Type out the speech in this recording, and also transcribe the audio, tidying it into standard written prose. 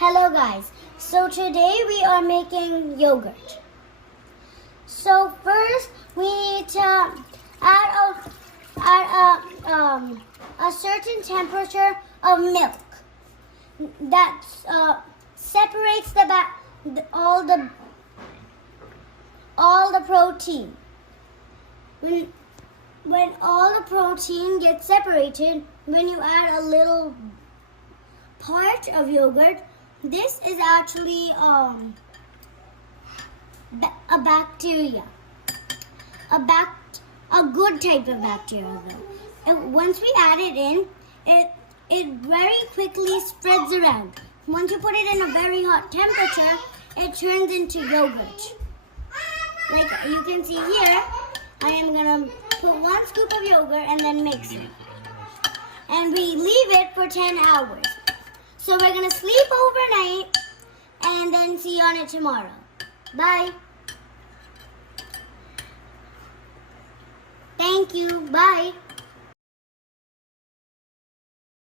Hello guys, so today we are making yogurt. So first we need to add a certain temperature of milk that separates all the protein. When all the protein gets separated, when you add a little part of yogurt, this is actually a bacteria, a good type of bacteria though. And once we add it in, it very quickly spreads around. Once you put it in a very hot temperature, it turns into yogurt. Like you can see here, I am gonna put 1 scoop of yogurt and then mix it. And we leave it for 10 hours. So we're going to sleep overnight and then see on it tomorrow. Bye. Thank you. Bye.